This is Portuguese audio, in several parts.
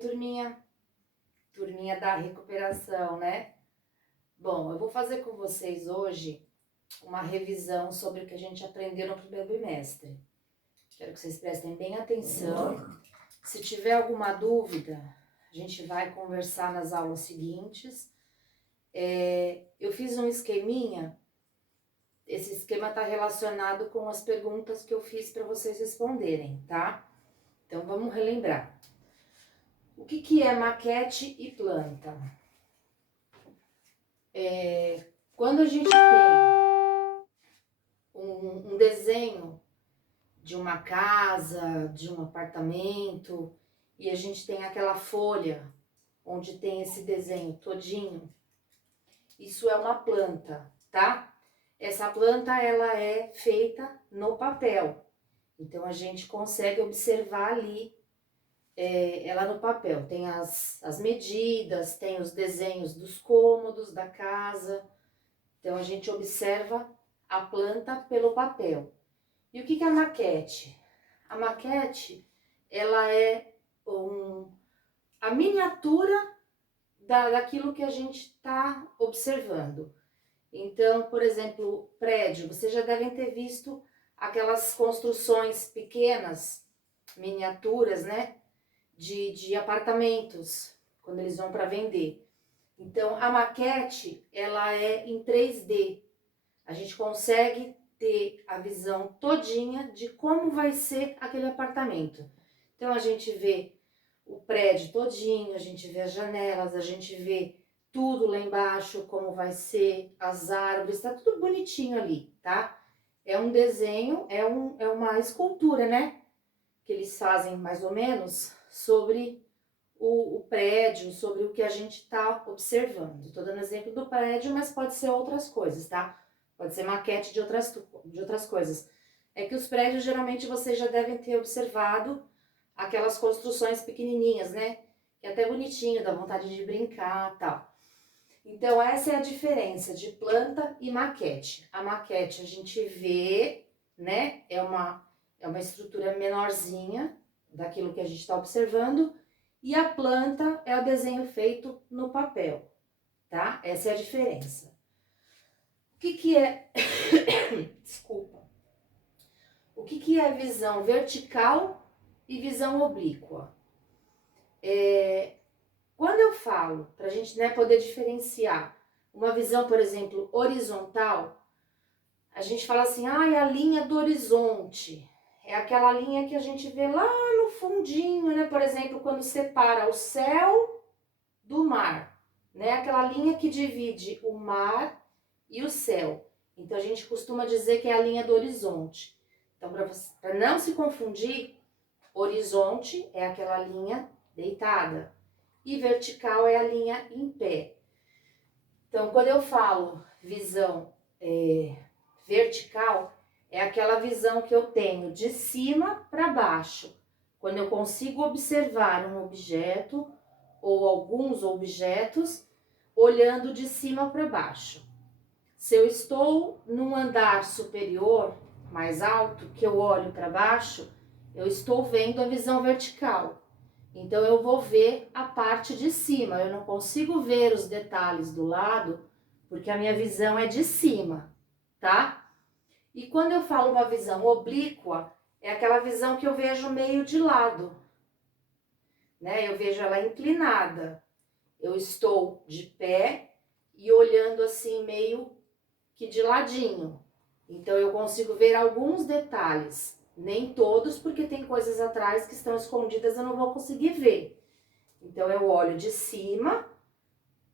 turminha. Turminha da recuperação, né? Bom, eu vou fazer com vocês hoje uma revisão sobre o que a gente aprendeu no primeiro bimestre. Quero que vocês prestem bem atenção. Se tiver alguma dúvida, a gente vai conversar nas aulas seguintes. Eu fiz um esqueminha. Esse esquema está relacionado com as perguntas que eu fiz para vocês responderem, tá? Então, vamos relembrar. O que é maquete e planta? Quando a gente tem um desenho de uma casa, de um apartamento, e a gente tem aquela folha onde tem esse desenho todinho, isso é uma planta, tá? Essa planta, ela é feita no papel, então a gente consegue observar ali ela no papel. Tem as medidas, tem os desenhos dos cômodos da casa, então a gente observa a planta pelo papel. E o que é a maquete? A maquete, ela é a miniatura daquilo que a gente está observando. Então, por exemplo, prédio, vocês já devem ter visto aquelas construções pequenas, miniaturas, né? De apartamentos, quando eles vão para vender. Então, a maquete, ela é em 3D. A gente consegue ter a visão todinha de como vai ser aquele apartamento. Então, a gente vê o prédio todinho, a gente vê as janelas, a gente vê tudo lá embaixo, como vai ser, as árvores, tá tudo bonitinho ali, tá? É um desenho, é uma escultura, né? Que eles fazem mais ou menos sobre o prédio, sobre o que a gente está observando. Estou dando exemplo do prédio, mas pode ser outras coisas, tá? Pode ser maquete de outras coisas. É que os prédios, geralmente, vocês já devem ter observado aquelas construções pequenininhas, né? Que é até bonitinho, dá vontade de brincar e tal. Então, essa é a diferença de planta e maquete. A maquete a gente vê, né? É uma estrutura menorzinha daquilo que a gente está observando. E a planta é o desenho feito no papel, tá? Essa é a diferença. O que é... Desculpa. O que é visão vertical e visão oblíqua? Quando eu falo, para a gente, né, poder diferenciar uma visão, por exemplo, horizontal, a gente fala assim, a linha do horizonte. É aquela linha que a gente vê lá no fundinho, né? Por exemplo, quando separa o céu do mar, né? Aquela linha que divide o mar e o céu. Então, a gente costuma dizer que é a linha do horizonte. Então, para não se confundir, horizonte é aquela linha deitada e vertical é a linha em pé. Então, quando eu falo visão vertical, é aquela visão que eu tenho de cima para baixo, quando eu consigo observar um objeto ou alguns objetos olhando de cima para baixo. Se eu estou num andar superior, mais alto, que eu olho para baixo, eu estou vendo a visão vertical. Então, eu vou ver a parte de cima, eu não consigo ver os detalhes do lado, porque a minha visão é de cima, tá? E quando eu falo uma visão oblíqua, é aquela visão que eu vejo meio de lado, né? Eu vejo ela inclinada. Eu estou de pé e olhando assim meio que de ladinho. Então, eu consigo ver alguns detalhes. Nem todos, porque tem coisas atrás que estão escondidas, eu não vou conseguir ver. Então, eu olho de cima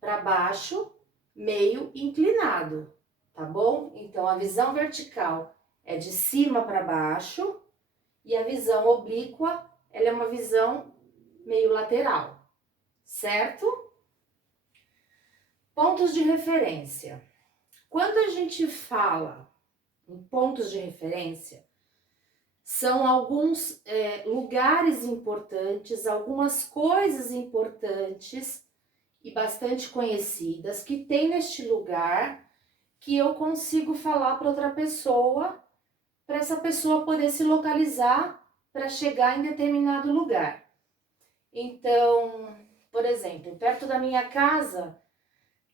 para baixo, meio inclinado, tá bom? Então, a visão vertical é de cima para baixo e a visão oblíqua, ela é uma visão meio lateral, certo? Pontos de referência. Quando a gente fala em pontos de referência, são alguns lugares importantes, algumas coisas importantes e bastante conhecidas que tem neste lugar que eu consigo falar para outra pessoa, para essa pessoa poder se localizar para chegar em determinado lugar. Então, por exemplo, perto da minha casa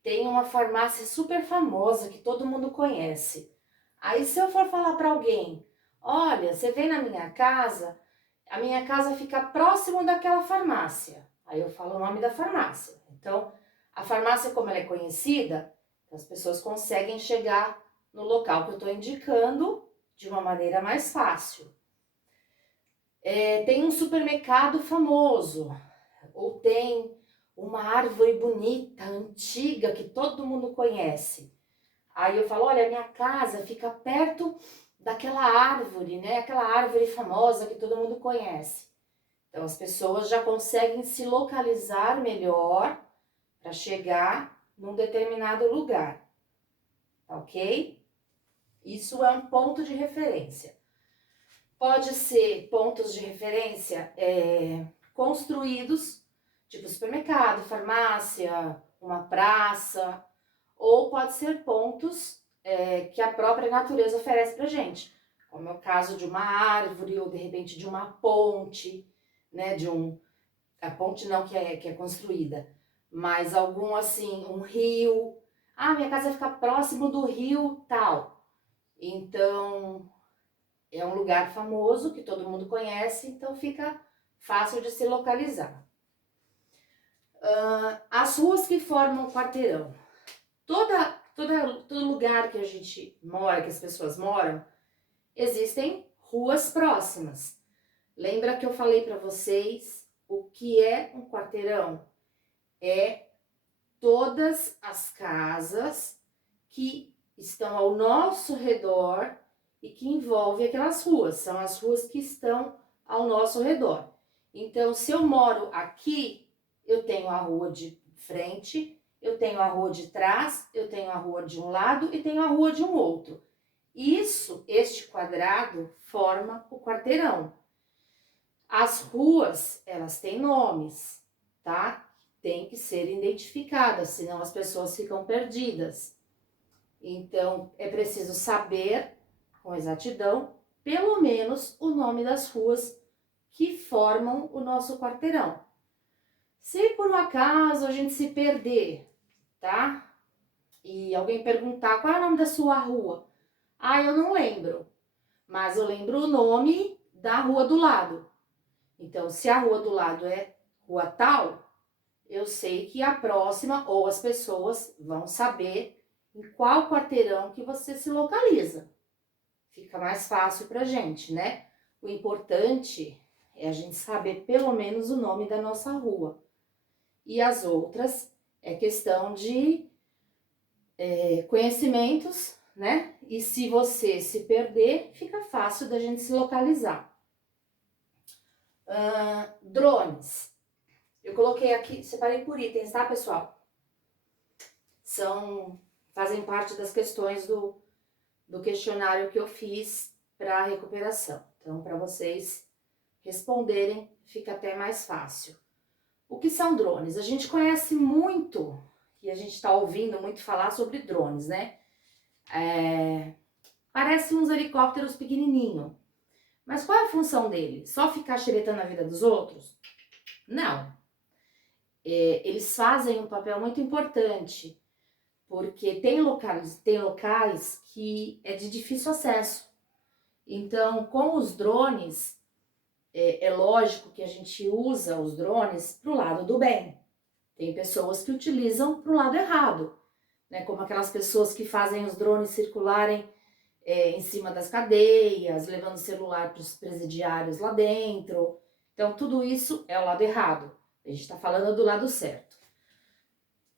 tem uma farmácia super famosa que todo mundo conhece. Aí se eu for falar para alguém, olha, você vem na minha casa, a minha casa fica próximo daquela farmácia. Aí eu falo o nome da farmácia. Então, a farmácia, como ela é conhecida, as pessoas conseguem chegar no local que eu estou indicando de uma maneira mais fácil. Tem um supermercado famoso, ou tem uma árvore bonita, antiga, que todo mundo conhece. Aí eu falo, olha, minha casa fica perto daquela árvore, né? Aquela árvore famosa que todo mundo conhece. Então as pessoas já conseguem se localizar melhor para chegar num determinado lugar, tá ok? Isso é um ponto de referência. Pode ser pontos de referência construídos, tipo supermercado, farmácia, uma praça, ou pode ser pontos que a própria natureza oferece pra gente, como é o caso de uma árvore ou de repente de uma ponte, né, a ponte não que é construída, mas algum assim, um rio. Ah, minha casa fica próximo do rio tal. Então, é um lugar famoso que todo mundo conhece, então fica fácil de se localizar. As ruas que formam o quarteirão. Todo lugar que a gente mora, que as pessoas moram, existem ruas próximas. Lembra que eu falei para vocês o que é um quarteirão? É todas as casas que estão ao nosso redor e que envolvem aquelas ruas. São as ruas que estão ao nosso redor. Então, se eu moro aqui, eu tenho a rua de frente, eu tenho a rua de trás, eu tenho a rua de um lado e tenho a rua de um outro. Este quadrado forma o quarteirão. As ruas, elas têm nomes, tá? Tem que ser identificadas, senão as pessoas ficam perdidas. Então, é preciso saber com exatidão, pelo menos, o nome das ruas que formam o nosso quarteirão. Se por um acaso a gente se perder, tá? E alguém perguntar qual é o nome da sua rua. Ah, eu não lembro, mas eu lembro o nome da rua do lado. Então, se a rua do lado é rua tal, eu sei que a próxima ou as pessoas vão saber em qual quarteirão que você se localiza. Fica mais fácil pra gente, né? O importante é a gente saber pelo menos o nome da nossa rua. E as outras é questão de conhecimentos, né? E se você se perder, fica fácil da gente se localizar. Drones. Eu coloquei aqui, separei por itens, tá, pessoal? Fazem parte das questões do questionário que eu fiz para a recuperação. Então, para vocês responderem, fica até mais fácil. O que são drones? A gente conhece muito, e a gente está ouvindo muito falar sobre drones, né? Parece uns helicópteros pequenininhos. Mas qual é a função dele? Só ficar xeretando a vida dos outros? Não. Eles fazem um papel muito importante, porque tem locais que é de difícil acesso. Então, com os drones, é lógico que a gente usa os drones para o lado do bem. Tem pessoas que utilizam para o lado errado, né? Como aquelas pessoas que fazem os drones circularem em cima das cadeias, levando celular para os presidiários lá dentro. Então, tudo isso é o lado errado. A gente está falando do lado certo.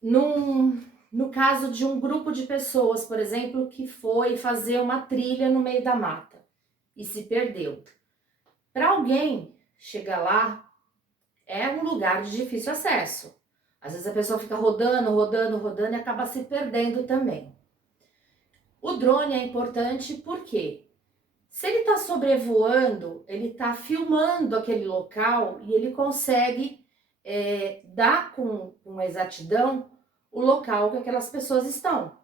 No caso de um grupo de pessoas, por exemplo, que foi fazer uma trilha no meio da mata e se perdeu. Para alguém chegar lá, é um lugar de difícil acesso. Às vezes a pessoa fica rodando e acaba se perdendo também. O drone é importante porque se ele está sobrevoando, ele está filmando aquele local e ele consegue dar com exatidão o local que aquelas pessoas estão.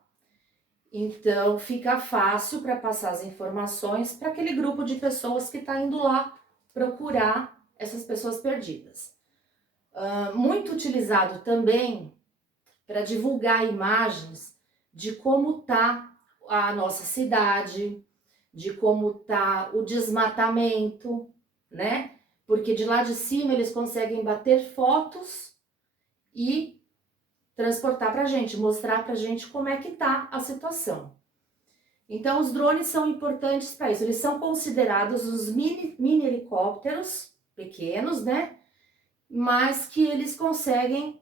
Então, fica fácil para passar as informações para aquele grupo de pessoas que está indo lá procurar essas pessoas perdidas. Muito utilizado também para divulgar imagens de como está a nossa cidade, de como está o desmatamento, né? Porque de lá de cima eles conseguem bater fotos e transportar para a gente, mostrar para a gente como é que está a situação. Então os drones são importantes para isso, eles são considerados os mini helicópteros pequenos, né? Mas que eles conseguem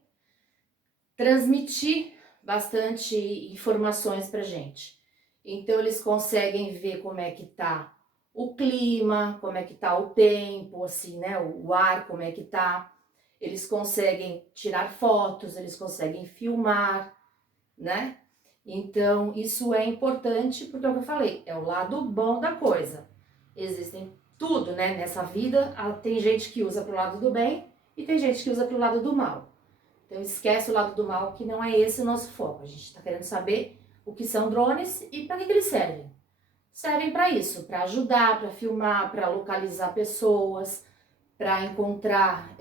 transmitir bastante informações para gente. Então eles conseguem ver como é que tá o clima, como é que tá o tempo, assim, né? O ar, como é que tá. Eles conseguem tirar fotos, eles conseguem filmar, né? Então isso é importante porque é o que eu falei, é o lado bom da coisa. Existem tudo, né? Nessa vida tem gente que usa pro lado do bem e tem gente que usa pro lado do mal. Então esquece o lado do mal, que não é esse o nosso foco. A gente está querendo saber o que são drones e para que eles servem. Servem para isso, para ajudar, para filmar, para localizar pessoas, para encontrar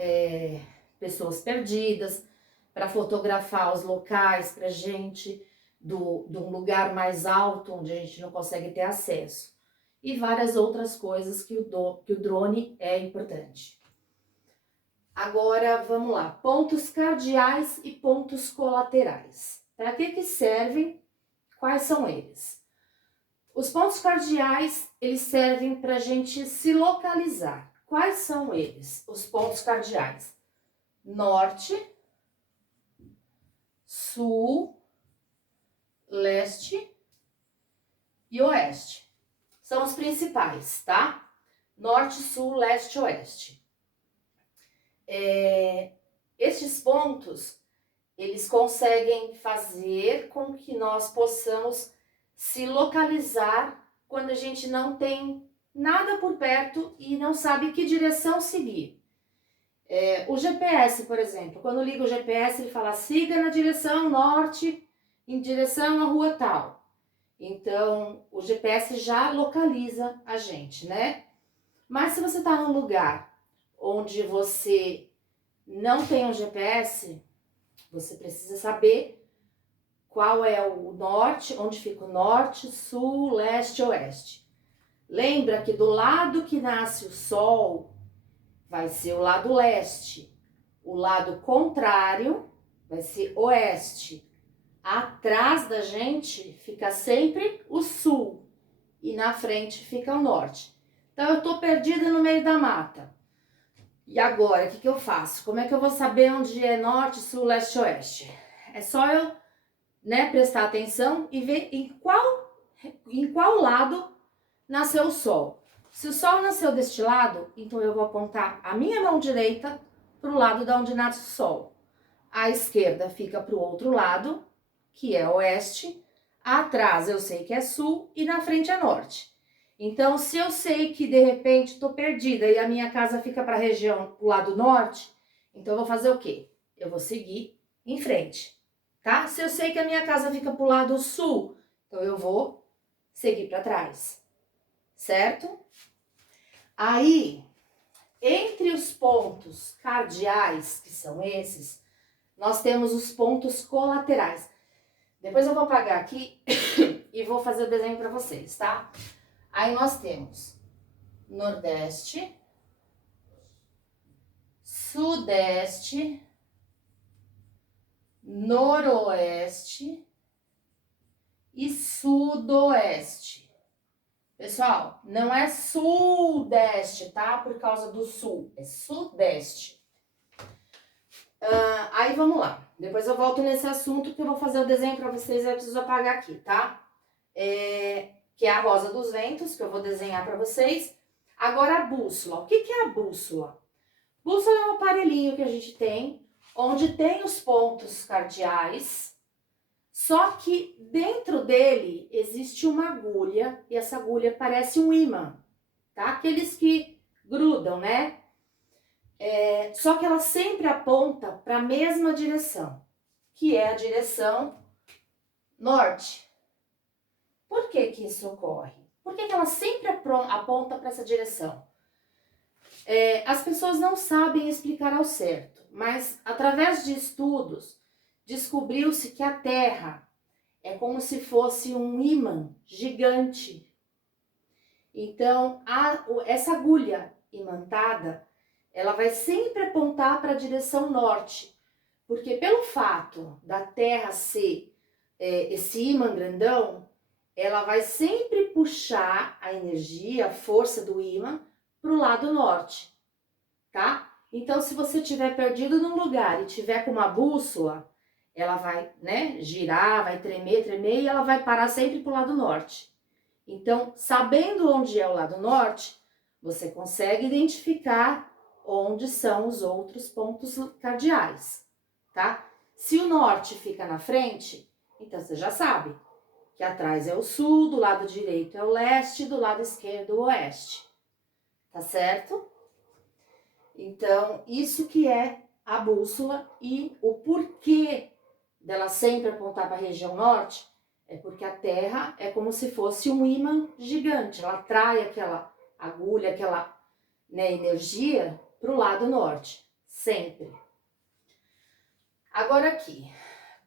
pessoas perdidas, para fotografar os locais para gente, de um lugar mais alto onde a gente não consegue ter acesso. E várias outras coisas que o drone é importante. Agora, vamos lá, pontos cardeais e pontos colaterais. Para que servem? Quais são eles? Os pontos cardeais, eles servem para a gente se localizar. Quais são eles? Os pontos cardeais. Norte, sul, leste e oeste. São os principais, tá? Norte, sul, leste e oeste. Estes pontos, eles conseguem fazer com que nós possamos se localizar quando a gente não tem nada por perto e não sabe que direção seguir. O GPS, por exemplo, quando liga o GPS, ele fala siga na direção norte, em direção à rua tal. Então, o GPS já localiza a gente, né? Mas se você está num lugar onde você não tem um GPS, você precisa saber qual é o norte, onde fica o norte, sul, leste, oeste. Lembra que do lado que nasce o sol vai ser o lado leste. O lado contrário vai ser oeste. Atrás da gente fica sempre o sul e na frente fica o norte. Então eu tô perdida no meio da mata. E agora, o que eu faço? Como é que eu vou saber onde é norte, sul, leste, oeste? É só eu, né, prestar atenção e ver em qual lado nasceu o sol. Se o sol nasceu deste lado, então eu vou apontar a minha mão direita para o lado de onde nasce o sol. A esquerda fica para o outro lado, que é oeste. Atrás eu sei que é sul e na frente é norte. Então, se eu sei que de repente estou perdida e a minha casa fica para a região do lado norte, então eu vou fazer o quê? Eu vou seguir em frente, tá? Se eu sei que a minha casa fica para o lado sul, então eu vou seguir para trás, certo? Aí, entre os pontos cardeais, que são esses, nós temos os pontos colaterais. Depois eu vou apagar aqui e vou fazer o desenho para vocês, tá? Aí nós temos Nordeste, Sudeste, Noroeste e Sudoeste. Pessoal, não é Sudeste, tá? Por causa do sul, é Sudeste. Aí vamos lá. Depois eu volto nesse assunto que eu vou fazer o desenho para vocês. Eu preciso apagar aqui, tá? Que é a rosa dos ventos, que eu vou desenhar para vocês. Agora a bússola. O que é a bússola? Bússola é um aparelhinho que a gente tem, onde tem os pontos cardeais, só que dentro dele existe uma agulha, e essa agulha parece um ímã, tá? Aqueles que grudam, né? Só que ela sempre aponta para a mesma direção, que é a direção norte. Por que isso ocorre? Por que ela sempre aponta para essa direção? As pessoas não sabem explicar ao certo, mas através de estudos, descobriu-se que a Terra é como se fosse um ímã gigante. Então, essa agulha imantada, ela vai sempre apontar para a direção norte, porque pelo fato da Terra ser esse ímã grandão, ela vai sempre puxar a energia, a força do ímã, para o lado norte, tá? Então, se você estiver perdido num lugar e tiver com uma bússola, ela vai, né, girar, vai tremer, tremer, e ela vai parar sempre para o lado norte. Então, sabendo onde é o lado norte, você consegue identificar onde são os outros pontos cardeais, tá? Se o norte fica na frente, então você já sabe que atrás é o sul, do lado direito é o leste, do lado esquerdo o oeste, tá certo? Então, isso que é a bússola e o porquê dela sempre apontar para a região norte é porque a Terra é como se fosse um ímã gigante, ela atrai aquela agulha, aquela, né, energia para o lado norte, sempre. Agora aqui,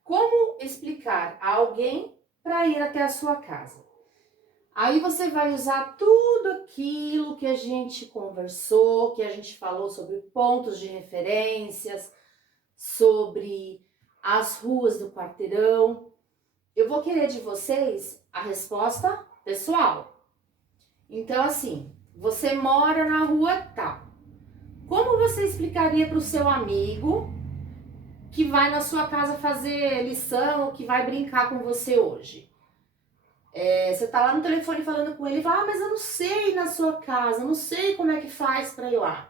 como explicar a alguém para ir até a sua casa? Aí você vai usar tudo aquilo que a gente conversou, que a gente falou sobre pontos de referências, sobre as ruas do quarteirão. Eu vou querer de vocês a resposta pessoal. Então, assim, você mora na rua tal. Como você explicaria para o seu amigo que vai na sua casa fazer lição, que vai brincar com você hoje? Você tá lá no telefone falando com ele e fala, mas eu não sei ir na sua casa, eu não sei como é que faz para ir lá.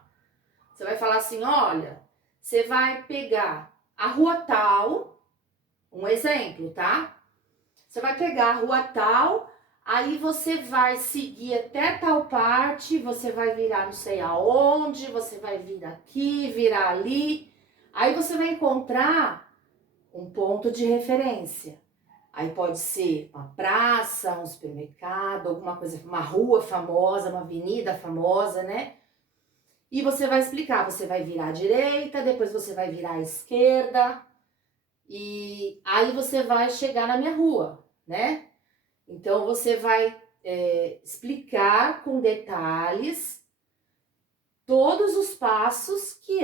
Você vai falar assim, olha, você vai pegar a rua tal, um exemplo, tá? Você vai pegar a rua tal, aí você vai seguir até tal parte, você vai virar não sei aonde, você vai vir aqui, virar ali. Aí você vai encontrar um ponto de referência. Aí pode ser uma praça, um supermercado, alguma coisa, uma rua famosa, uma avenida famosa, né? E você vai explicar, você vai virar à direita, depois você vai virar à esquerda, e aí você vai chegar na minha rua, né? Então você vai explicar com detalhes todos os passos que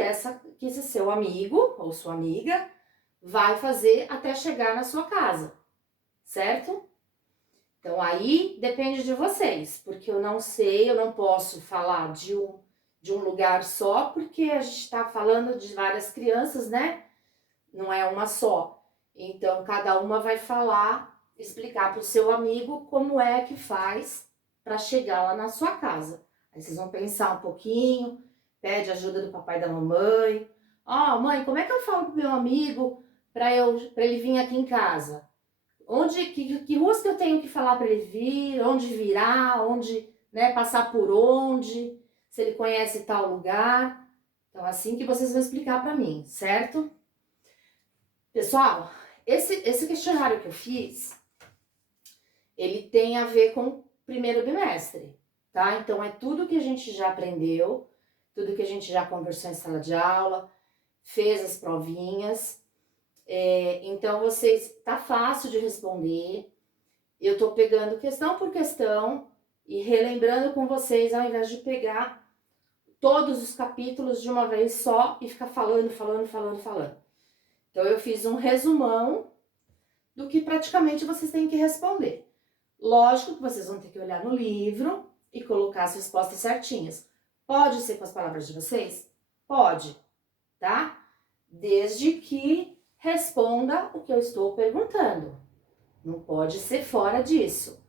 esse seu amigo ou sua amiga vai fazer até chegar na sua casa, certo? Então aí depende de vocês, porque eu não sei, eu não posso falar de um lugar só, porque a gente está falando de várias crianças, né? Não é uma só. Então cada uma vai falar, explicar para o seu amigo como é que faz para chegar lá na sua casa. Aí vocês vão pensar um pouquinho, pede ajuda do papai e da mamãe. Ó, mãe, como é que eu falo pro meu amigo para ele vir aqui em casa? Que ruas que eu tenho que falar para ele vir, onde virar, onde, né, passar por onde, se ele conhece tal lugar. Então, assim que vocês vão explicar para mim, certo? Pessoal, esse questionário que eu fiz, ele tem a ver com o primeiro bimestre, tá? Então, é tudo que a gente já aprendeu, tudo que a gente já conversou em sala de aula, fez as provinhas. Então, tá fácil de responder. Eu tô pegando questão por questão e relembrando com vocês, ao invés de pegar todos os capítulos de uma vez só e ficar falando. Então, eu fiz um resumão do que praticamente vocês têm que responder. Lógico que vocês vão ter que olhar no livro e colocar as respostas certinhas. Pode ser com as palavras de vocês? Pode, tá? Desde que responda o que eu estou perguntando. Não pode ser fora disso.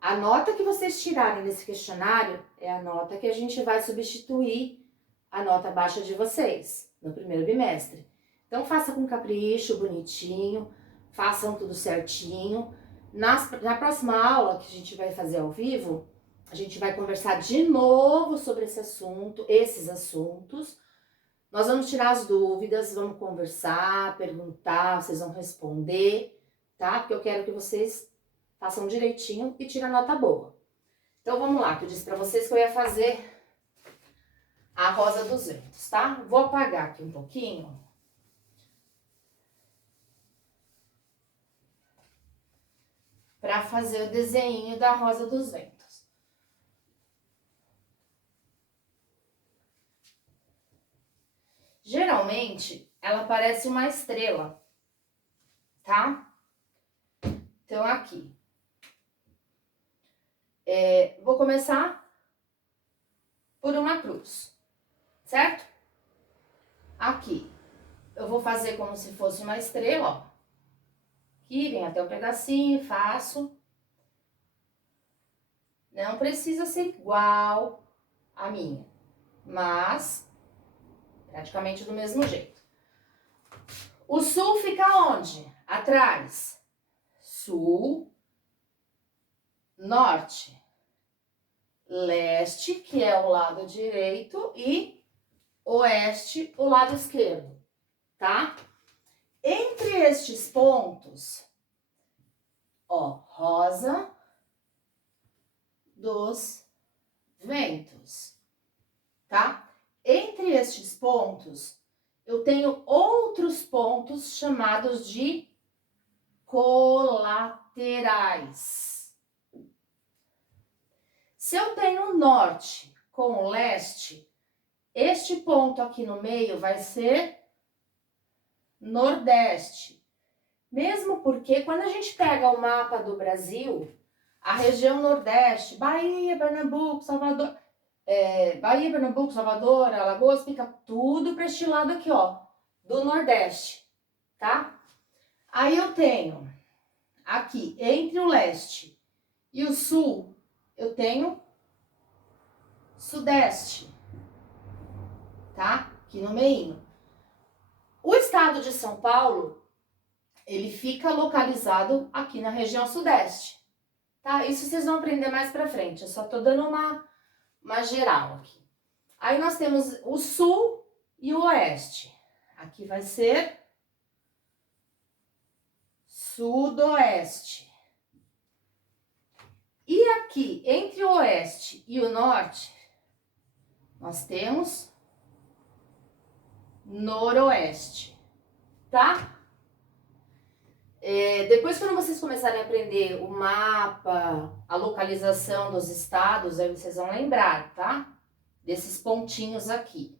A nota que vocês tirarem nesse questionário é a nota que a gente vai substituir a nota baixa de vocês no primeiro bimestre. Então faça com capricho, bonitinho, façam tudo certinho. Na próxima aula que a gente vai fazer ao vivo, a gente vai conversar de novo sobre esses assuntos. Nós vamos tirar as dúvidas, vamos conversar, perguntar, vocês vão responder, tá? Porque eu quero que vocês façam direitinho e tirem a nota boa. Então vamos lá, que eu disse pra vocês que eu ia fazer a rosa dos ventos, tá? Vou apagar aqui um pouquinho. Para fazer o desenho da rosa dos ventos. Geralmente, ela parece uma estrela, tá? Então, aqui. Vou começar por uma cruz, certo? Aqui, eu vou fazer como se fosse uma estrela, ó. Aqui, vem até o pedacinho, faço. Não precisa ser igual a minha, mas praticamente do mesmo jeito. O sul fica onde? Atrás. Sul, norte, leste, que é o lado direito, e oeste, o lado esquerdo, tá? Entre estes pontos, ó, rosa dos ventos, tá? Entre estes pontos, eu tenho outros pontos chamados de colaterais. Se eu tenho norte com leste, este ponto aqui no meio vai ser nordeste. Mesmo porque quando a gente pega o mapa do Brasil, a região nordeste, Bahia, Pernambuco, Salvador, Alagoas, fica tudo para este lado aqui, ó, do nordeste, tá? Aí eu tenho aqui, entre o leste e o sul, eu tenho sudeste, tá? Aqui no meio. O estado de São Paulo, ele fica localizado aqui na região sudeste, tá? Isso vocês vão aprender mais pra frente, eu só tô dando uma geral aqui. Aí nós temos o sul e o oeste. Aqui vai ser sudoeste. E aqui, entre o oeste e o norte, nós temos noroeste, tá? Depois, quando vocês começarem a aprender o mapa, a localização dos estados, aí vocês vão lembrar, tá? Desses pontinhos aqui.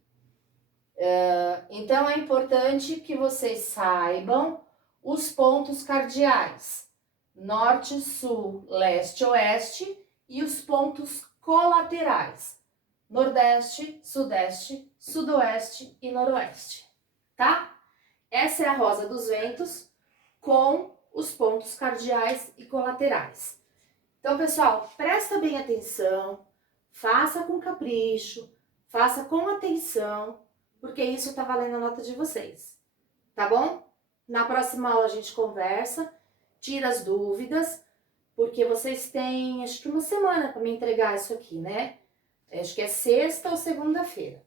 Então, é importante que vocês saibam os pontos cardeais. Norte, sul, leste, oeste e os pontos colaterais. Nordeste, sudeste, sudoeste e noroeste, tá? Essa é a rosa dos ventos com os pontos cardeais e colaterais. Então, pessoal, presta bem atenção, faça com capricho, faça com atenção, porque isso tá valendo a nota de vocês, tá bom? Na próxima aula a gente conversa, tira as dúvidas, porque vocês têm, acho que uma semana para me entregar isso aqui, né? Acho que é sexta ou segunda-feira.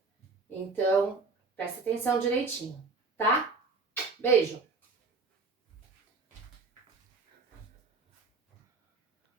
Então, presta atenção direitinho, tá? Beijo!